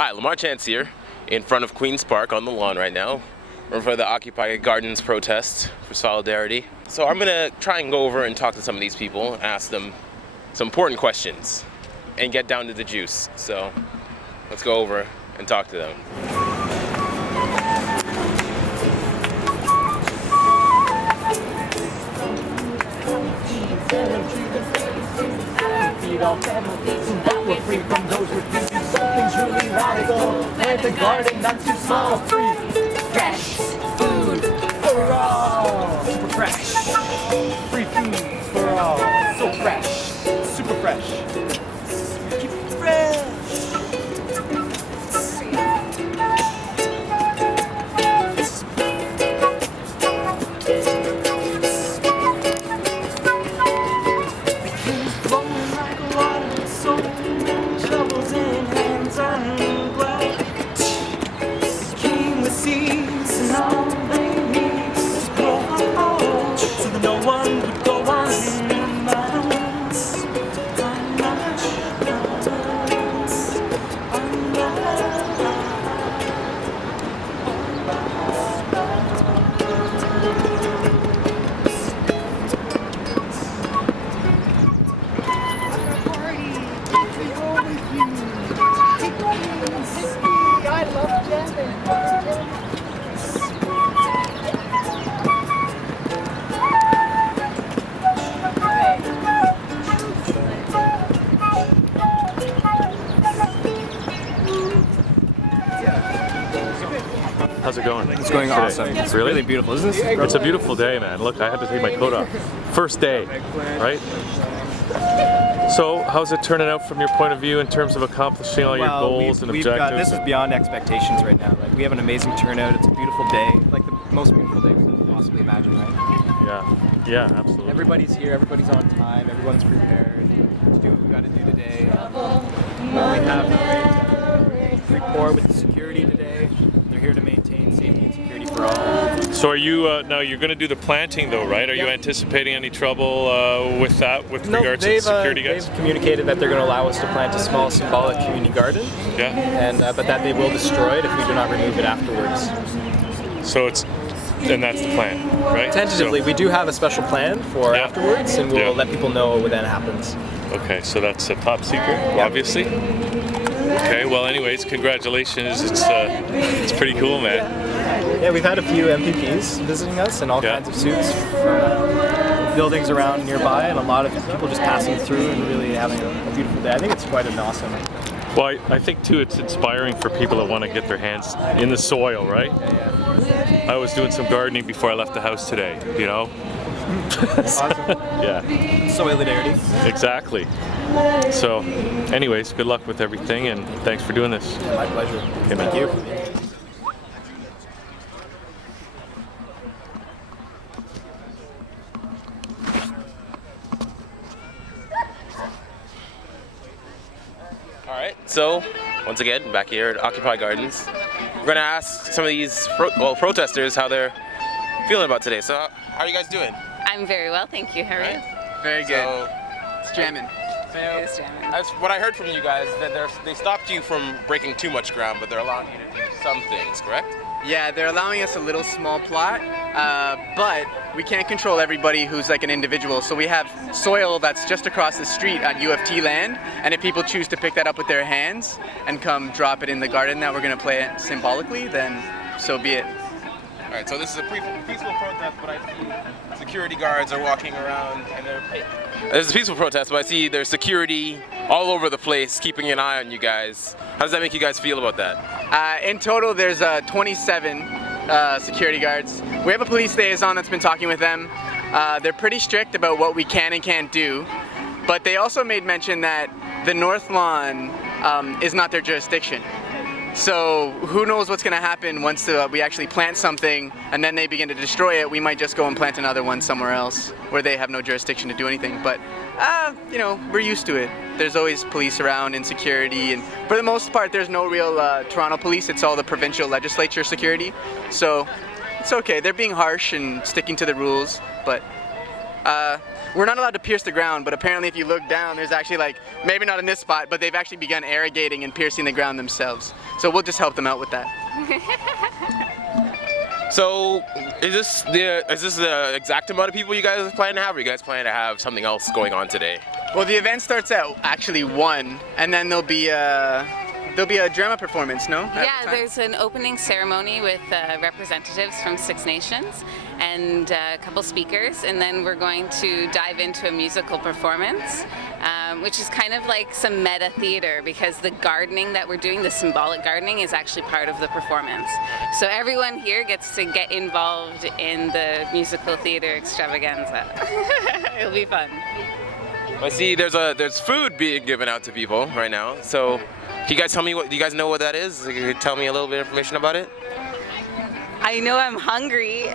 Hi, Lamar Chance here, in front of Queen's Park on the lawn right now. We're for the Occupy Gardens protest for Solidarity. So I'm gonna try and go over and talk to some of these people, ask them some important questions, and get down to the juice. So let's go over and talk to them. We're free from those refusing something's really radical. Plant a garden that's too small. Free, fresh food for all. Super fresh. Free food for all. So fresh. Super fresh. Keep it fresh. How's it going? It's going awesome. It's really beautiful, isn't it? It's a beautiful day, man. Look, I had to take my coat off. First day, right? So, how's it turning out from your point of view in terms of accomplishing all your goals and objectives? This is beyond expectations right now. Like, we have an amazing turnout. It's a beautiful day, like the most beautiful day we could possibly imagine, right? Yeah, absolutely. Everybody's here. Everybody's on time. Everyone's prepared to do what we got to do today. We have rapport with the security today. They're here to maintain safety and security for all. So are you, now you're going to do the planting though, right? Are you anticipating any trouble with that, with regards to the security guys? They've communicated that they're going to allow us to plant a small symbolic community garden. Yeah. And but that they will destroy it if we do not remove it afterwards. So and that's the plan, right? Tentatively, we do have a special plan for afterwards, and we'll let people know when that happens. Okay, so that's a top secret, obviously. Okay, well anyways, congratulations. It's pretty cool, man. Yeah, we've had a few MPPs visiting us in all kinds of suits from buildings around nearby, and a lot of people just passing through and really having a beautiful day. I think it's quite an awesome. Well, I think too it's inspiring for people that want to get their hands in the soil, right? Yeah. I was doing some gardening before I left the house today, you know? Awesome. Yeah. Soilidarity. Exactly. So, anyways, good luck with everything, and thanks for doing this. Yeah, my pleasure. Okay, Thank you. All right, so once again, back here at Occupy Gardens, we're gonna ask some of these protesters how they're feeling about today. So, how are you guys doing? I'm very well, thank you. How are you? Very good. It's jamming. It's jamming. That's what I heard from you guys, that they stopped you from breaking too much ground, but they're allowing you to do some things, correct? Yeah, they're allowing us a little small plot, but we can't control everybody who's like an individual. So we have soil that's just across the street on UFT land, and if people choose to pick that up with their hands and come drop it in the garden that we're going to plant symbolically, then so be it. All right, so this is a peaceful protest, but I see security guards are walking around, and This is a peaceful protest, but I see there's security all over the place, keeping an eye on you guys. How does that make you guys feel about that? In total, there's 27 security guards. We have a police liaison that's been talking with them. They're pretty strict about what we can and can't do, but they also made mention that the North Lawn is not their jurisdiction. So who knows what's going to happen once we actually plant something and then they begin to destroy it. We might just go and plant another one somewhere else where they have no jurisdiction to do anything. But, you know, we're used to it. There's always police around and security, and for the most part there's no real Toronto police. It's all the provincial legislature security. So it's okay. They're being harsh and sticking to the rules, but we're not allowed to pierce the ground, but apparently if you look down, there's actually, like, maybe not in this spot, but they've actually begun irrigating and piercing the ground themselves. So we'll just help them out with that. So, is this the exact amount of people you guys plan to have, or you guys plan to have something else going on today? Well, the event starts at actually 1, and then there'll be a drama performance, no? At the Yeah, time? there's an opening ceremony with representatives from 6 nations and a couple speakers, and then we're going to dive into a musical performance, which is kind of like some meta theater, because the gardening that we're doing, the symbolic gardening, is actually part of the performance. So everyone here gets to get involved in the musical theater extravaganza. It'll be fun. I see there's food being given out to people right now. So, can you guys tell me do you guys know what that is? Can you tell me a little bit of information about it? I know I'm hungry.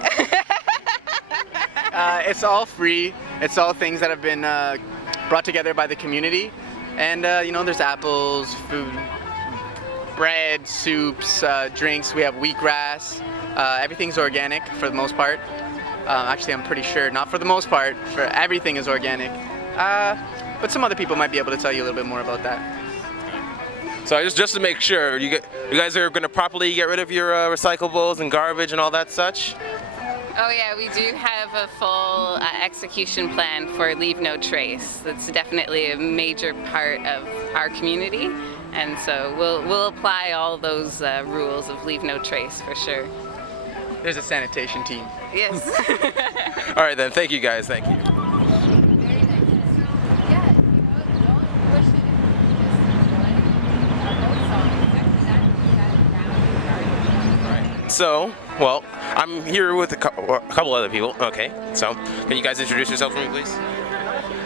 It's all free. It's all things that have been brought together by the community. And there's apples, food, bread, soups, drinks. We have wheatgrass. Everything's organic for the most part. Actually, I'm pretty sure, not for the most part, for everything is organic. But some other people might be able to tell you a little bit more about that. So just to make sure, you guys are going to properly get rid of your recyclables and garbage and all that such? Oh yeah, we do have a full execution plan for Leave No Trace. That's definitely a major part of our community, and so we'll apply all those rules of Leave No Trace for sure. There's a sanitation team. Yes. All right then, thank you guys, thank you. So, well, I'm here with a couple other people. Okay, so can you guys introduce yourself for me, please?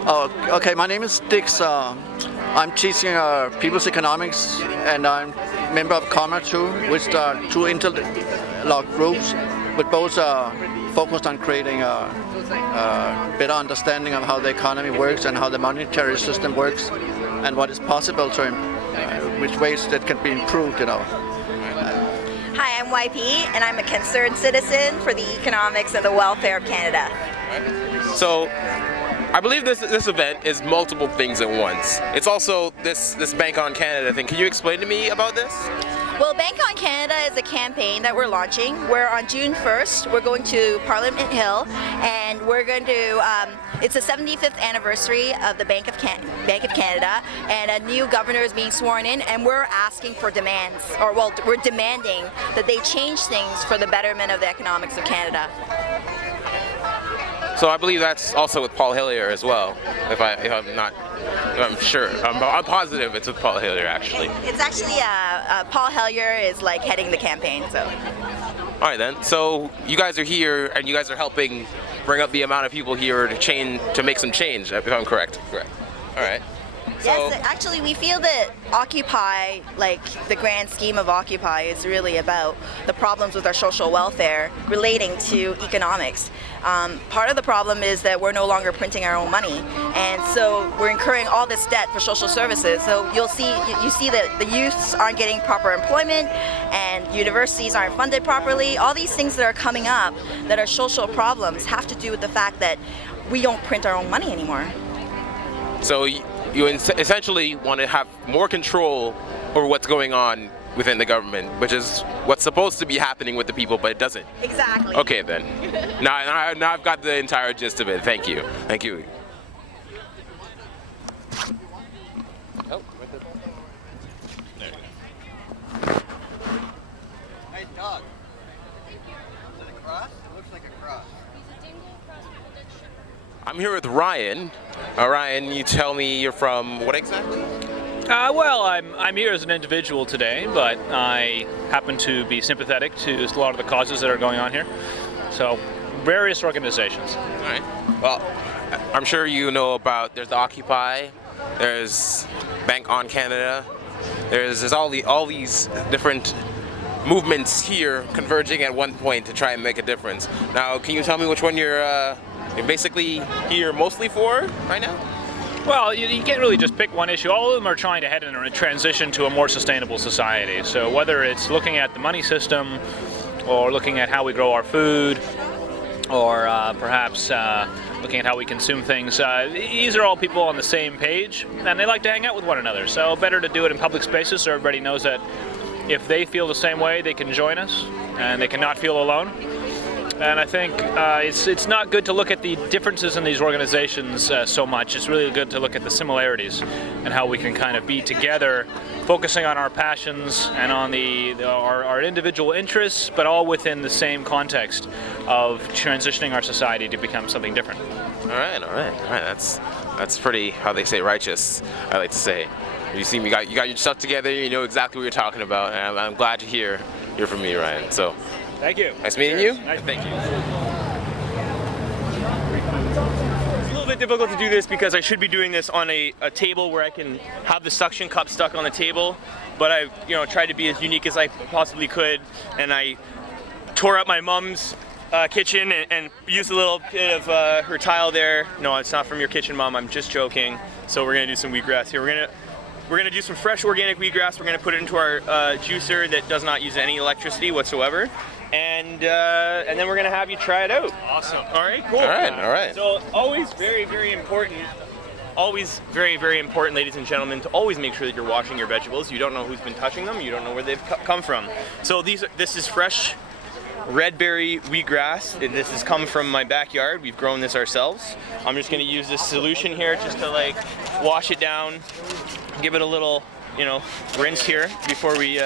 Oh, okay. My name is Dix. I'm teaching People's Economics, and I'm member of COMA too, which are two interlocked groups, with both focused on creating a better understanding of how the economy works and how the monetary system works, and what is possible to, which ways that can be improved. Hi, I'm YP, and I'm a concerned citizen for the economics and the welfare of Canada. So, I believe this event is multiple things at once. It's also this Bank on Canada thing. Can you explain to me about this? Well, Bank on Canada is a campaign that we're launching, where on June 1st, we're going to Parliament Hill, and we're going to, it's the 75th anniversary of the Bank of Canada, and a new governor is being sworn in, and we're asking for demands, or well, we're demanding that they change things for the betterment of the economics of Canada. So I believe that's also with Paul Hillier as well, if I'm sure. I'm positive it's with Paul Hillier, actually. It's actually, Paul Hillier is like heading the campaign, so. All right then, so you guys are here and you guys are helping bring up the amount of people here to make some change, if I'm correct. Correct. All right. Yes, actually we feel that Occupy, like the grand scheme of Occupy, is really about the problems with our social welfare relating to economics. Part of the problem is that we're no longer printing our own money, and so we're incurring all this debt for social services. So you see that the youths aren't getting proper employment, and universities aren't funded properly. All these things that are coming up that are social problems have to do with the fact that we don't print our own money anymore. So you essentially want to have more control over what's going on within the government, which is what's supposed to be happening with the people, but it doesn't. Exactly. Okay then. Now I've got the entire gist of it. Thank you. Thank you. Oh, right there. There you go. Hey, dog. Is it a cross? It looks like a cross. I'm here with Ryan. Ryan, you tell me you're from what exactly? Well, I'm here as an individual today, but I happen to be sympathetic to a lot of the causes that are going on here. So, various organizations. All right. Well, I'm sure you know about. There's the Occupy. There's Bank on Canada. There's all these different movements here converging at one point to try and make a difference. Now, can you tell me which one you're basically here mostly for right now? Well, you can't really just pick one issue. All of them are trying to head in a transition to a more sustainable society. So whether it's looking at the money system, or looking at how we grow our food, or perhaps looking at how we consume things, these are all people on the same page, and they like to hang out with one another. So better to do it in public spaces so everybody knows that if they feel the same way, they can join us, and they cannot feel alone. And I think it's not good to look at the differences in these organizations so much. It's really good to look at the similarities and how we can kind of be together, focusing on our passions and on our individual interests, but all within the same context of transitioning our society to become something different. All right. That's pretty, how they say, righteous, I like to say. You see, you got your stuff together, you know exactly what you're talking about, and I'm glad to hear from you, Ryan. So, thank you. Nice meeting you. Nice. Thank you. It's a little bit difficult to do this because I should be doing this on a table where I can have the suction cup stuck on the table, but I tried to be as unique as I possibly could, and I tore up my mom's kitchen and used a little bit of her tile there. No, it's not from your kitchen, Mom. I'm just joking. So we're gonna do some wheatgrass here. We're gonna do some fresh organic wheatgrass. We're gonna put it into our juicer that does not use any electricity whatsoever, and then we're gonna have you try it out. Awesome. All right. Cool. All right. So always very, very important. Always very, very important, ladies and gentlemen, to always make sure that you're washing your vegetables. You don't know who's been touching them. You don't know where they've come from. So this is fresh red berry wheatgrass. This has come from my backyard. We've grown this ourselves. I'm just going to use this solution here just to like wash it down, give it a little, rinse here before we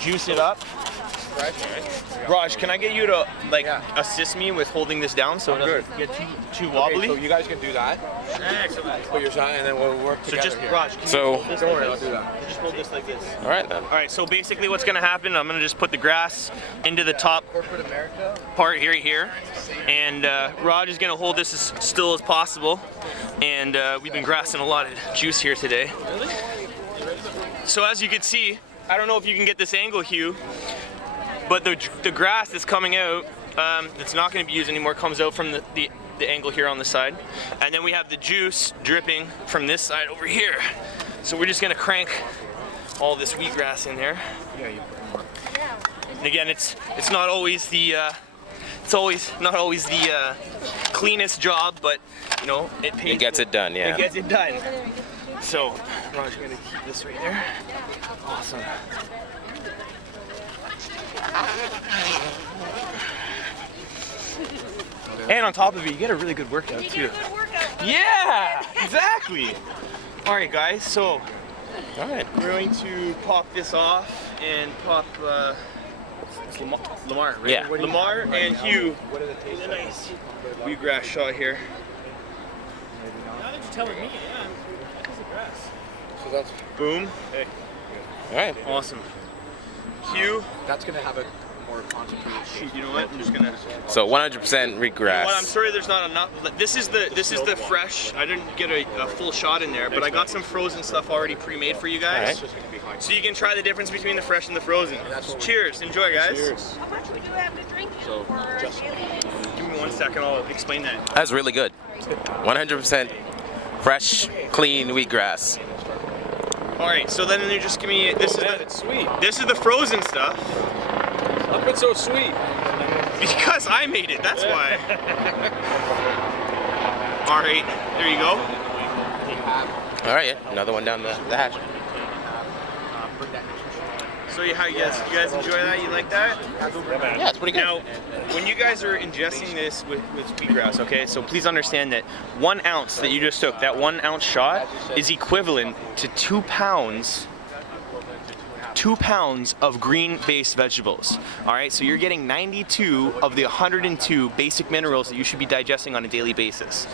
juice it up. Raj, can I get you to assist me with holding this down so it doesn't get too wobbly? So you guys can do that. Excellent. Put your shot and then we'll work together. So just here. Raj, can So- you hold this Don't like worry, I'll this? do that. Just hold this like this. All right then. All right, so basically what's gonna happen, I'm gonna just put the grass into the top part here, and Raj is gonna hold this as still as possible, and we've been grassing a lot of juice here today. So as you can see, I don't know if you can get this angle, Hugh, but the grass that's coming out, that's not gonna be used anymore, comes out from the angle here on the side, and then we have the juice dripping from this side over here. So we're just gonna crank all this wheatgrass in there. And again, it's not always the cleanest job, but it pays. It gets it done, yeah. It gets it done. So, Raj, I'm gonna keep this right there. Awesome. And on top of it, you get a really good workout too. Yeah, exactly. All right, guys. So, we're going to pop this off and pop it's Lamar, right? Yeah. Lamar and Hugh. A nice wheatgrass shot here. Now that you're telling me, yeah, this is grass. So that's Boom. All right. Awesome. Hugh. that's gonna have a more concentrated. Shoot, you know what? I'm just gonna. So 100% wheatgrass. Well, I'm sorry, there's not enough. This is the fresh. I didn't get a full shot in there, but I got some frozen stuff already pre-made for you guys. Alright. So you can try the difference between the fresh and the frozen. Cheers. Enjoy, guys. Cheers. So just Give me 1 second. I'll explain that. That's really good. 100% fresh, clean wheatgrass. All right. So then you just give me. This is it's sweet. This is the frozen stuff. How come it's so sweet? Because I made it. That's why. All right. There you go. All right, yeah. Another one down the hatch. So how you guys enjoy that? You like that? Yeah, it's pretty good. Now, when you guys are ingesting this with wheatgrass, okay, so please understand that 1 ounce that you just took, that 1 ounce shot, is equivalent to 2 pounds of green-based vegetables. All right, so you're getting 92 of the 102 basic minerals that you should be digesting on a daily basis.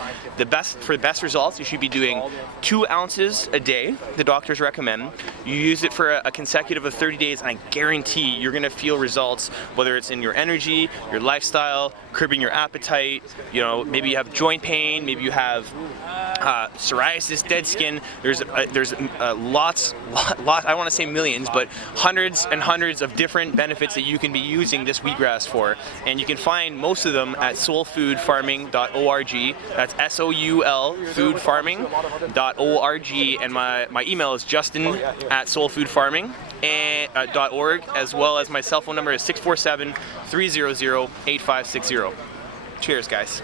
For the best results, you should be doing 2 ounces a day. The doctors recommend. You use it for a consecutive of 30 days, and I guarantee you're gonna feel results. Whether it's in your energy, your lifestyle, curbing your appetite. Maybe you have joint pain. Maybe you have psoriasis, dead skin. There's lots. I want to say millions, but hundreds and hundreds of different benefits that you can be using this wheatgrass for, and you can find most of them at soulfoodfarming.org. That's SOUL foodfarming.org, and my email is justin@soulfoodfarming.org, as well as my cell phone number is 647-300-8560. Cheers, guys.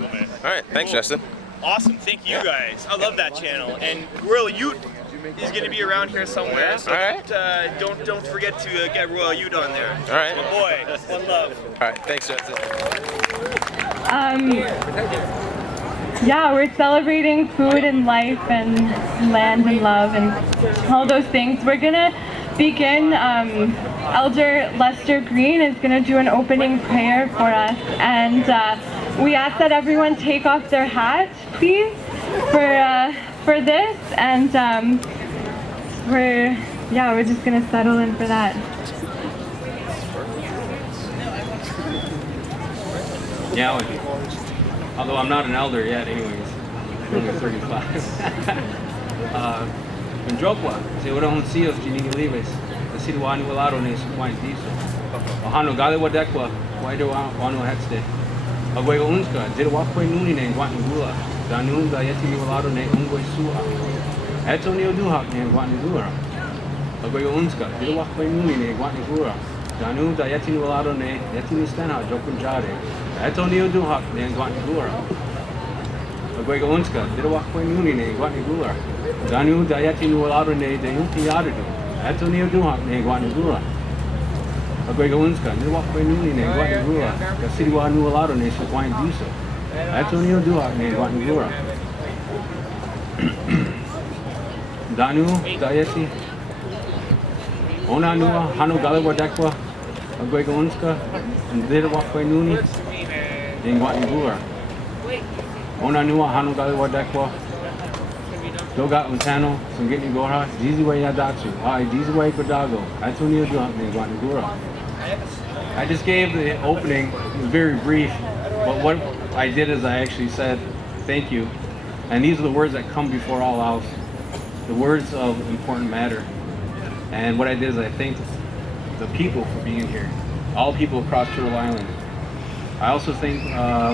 All right, thanks, Justin. Awesome, thank you guys. I love that channel. And Will, you He's going to be around here somewhere. So don't forget to get Royal Youth on there. All right. My boy. One love. All right. Thanks, Justin. Yeah, we're celebrating food and life and land and love and all those things. We're gonna begin. Elder Lester Green is gonna do an opening prayer for us, and we ask that everyone take off their hat, please, for this, and we're just gonna settle in for that. Yeah, although I'm not an elder yet, anyways. I'm only 35. Ndropwa, se ora on sios jini lives. The city wanu walaro ne point diso. Ohano gale wadekwa, waido wanu hetse. Agwe unska, did walk by nuni ne wanu gula. Danu da yeti walaro ne ungwe suha. Etonio duhak ne wanu gula. Agwe unska, did walk by nuni ne wanu gula. Danu da yeti walaro ne yeti stana jokunjare. Etonio duhak ne wanu gula. Agwe unska, did walk by nuni ne wanu gula. Danu da yeti walaro ne de unti yadu. Etonio duhak ne wanu gula. Agwe unska, did walk by nuni ne wanu gula. The city wanu walaro ne wanu diso. Etonio duhak ne wanu gula. Danu da yeti Ona nua hanu galewa dekwa agwe unska and did walk by nuni in wanu gula. Ona nua hanu galewa dekwa Doga untano sungeni gora diziwe yadatsu ai diziwe kodago Antonio duhakne guanagura. I just gave the opening. It was very brief, but what I did is I actually said thank you, and these are the words that come before all else, the words of important matter. And what I did is I thanked the people for being here, all people across Turtle Island. I also thank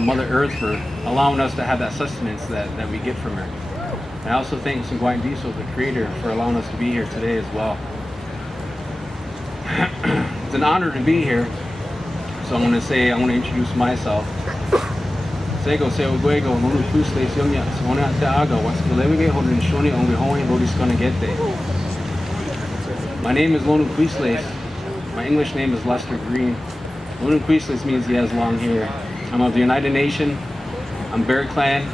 Mother Earth for allowing us to have that sustenance that we get from her. And I also thank Sungwain Diesel, the creator, for allowing us to be here today as well. It's an honor to be here. So I want to introduce myself. Sego se oguego lulu kusle sionya sona taaga waskilewige hodin shoni onge hoy lodis gonna get there. My name is Lonu Quisles. My English name is Lester Green. Lonu Quisles means he has long hair. I'm of the United Nation. I'm Bear Clan.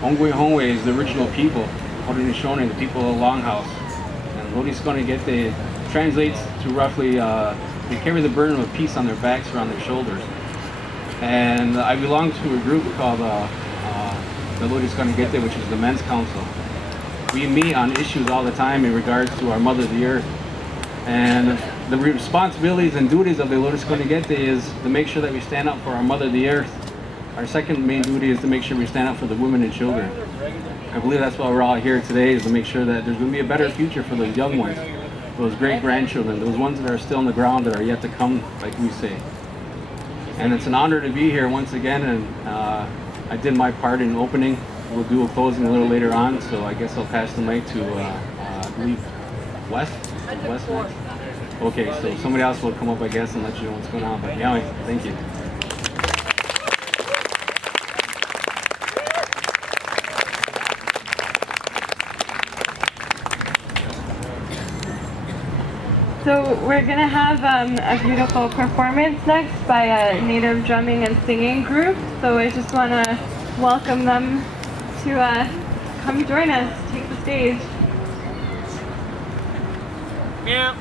Ongwe Hongwe is the original people. Haudenosaunee, the people of the Longhouse. And Lodis gonna get there translates to roughly they carry the burden of peace on their backs or on their shoulders. And I belong to a group called the Lodis gonna get there, which is the Men's Council. We meet on issues all the time in regards to our Mother the Earth. And the responsibilities and duties of the Lodis gonna get there is to make sure that we stand up for our Mother the Earth. Our second main duty is to make sure we stand up for the women and children. I believe that's why we're all here today, is to make sure that there's going to be a better future for those young ones, those great-grandchildren, those ones that are still on the ground that are yet to come, like we say. And it's an honor to be here once again, and I did my part in opening. We'll do a closing a little later on, so I guess I'll pass the mic to, I believe, West next? Okay, so somebody else will come up, I guess, and let you know what's going on. But yeah, thank you. So we're going to have a beautiful performance next by a native drumming and singing group. So I just want to welcome them to come join us, take the stage. Yeah.